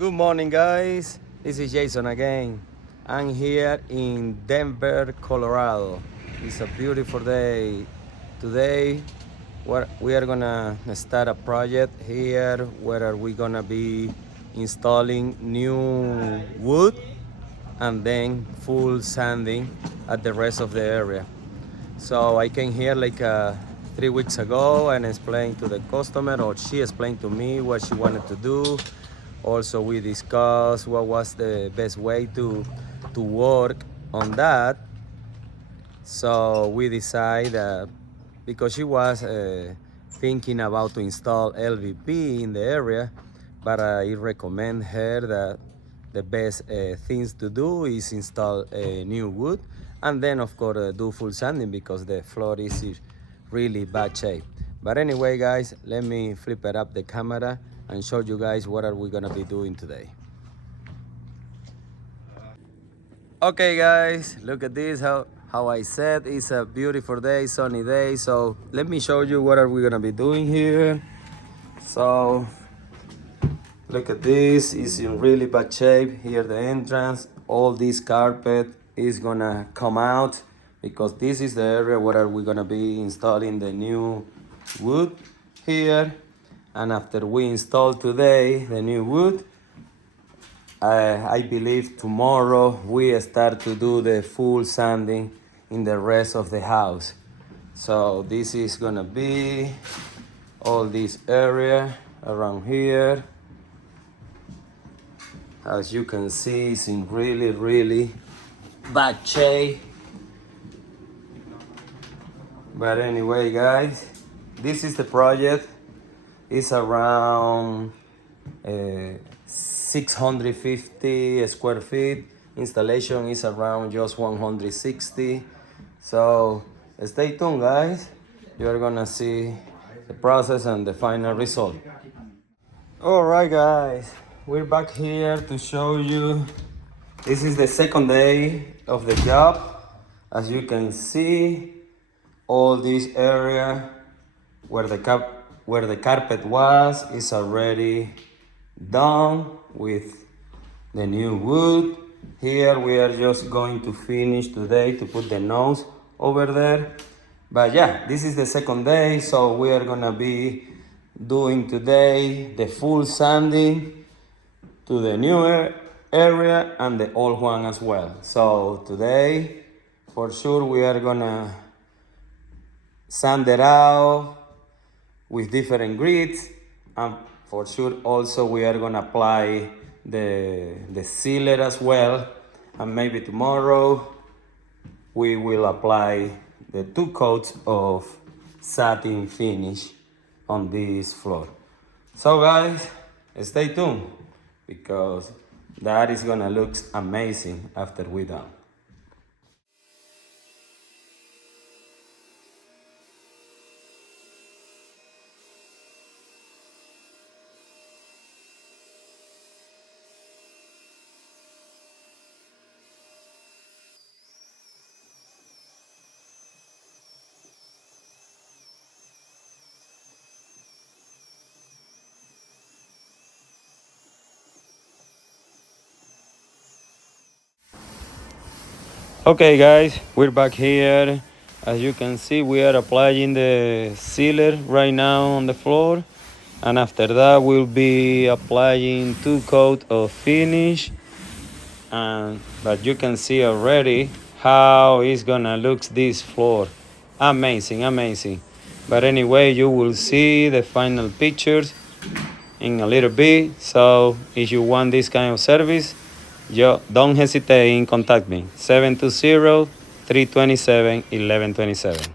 Good morning, guys. This is Jason again. I'm here in Denver, Colorado. It's a beautiful day. Today, we are gonna start a project here where we're gonna be installing new wood and then full sanding at the rest of the area. So I came here like 3 weeks ago and explained to the customer, or she explained to me what she wanted to do. Also, we discussed what was the best way to work on that. So we decided, because she was thinking about to install LVP in the area, but I recommend her that the best things to do is install new wood, and then of course do full sanding because the floor is in really bad shape. But anyway, guys, let me flip it up the camera and show you guys what are we gonna be doing today. Okay, guys, look at this. How I said it's a beautiful day, sunny day. So let me show you what are we gonna be doing here. So look at this. It's in really bad shape. Here the entrance. All this carpet is gonna come out because this is the area where we're gonna be installing the new wood here. And after we install today the new wood, I believe tomorrow we start to do the full sanding in the rest of the house. So this is gonna be all this area around here. As you can see, it's in really bad shape. But anyway, guys, this is the project. It's around 650 square feet. Installation is around just 160. So stay tuned, guys. You're gonna see the process and the final result. All right, guys, we're back here to show you. This is the second day of the job. As you can see, all this area where the carpet was is already done with the new wood. Here we are just going to finish today to put the nose over there. But yeah, this is the second day, so we are gonna be doing today the full sanding to the new area and the old one as well. So today, for sure, we are gonna sand it out with different grits, and for sure also we are gonna apply the sealer as well, and maybe tomorrow we will apply the 2 coats of satin finish on this floor. So guys, stay tuned because that is gonna look amazing after we're done. Okay, guys, we're back here. As you can see, we are applying the sealer right now on the floor, and after that we'll be applying 2 coats of finish. But you can see already how it's gonna look this floor. Amazing. But anyway, you will see the final pictures in a little bit. So if you want this kind of service, don't hesitate in contact me, 720-327-1127.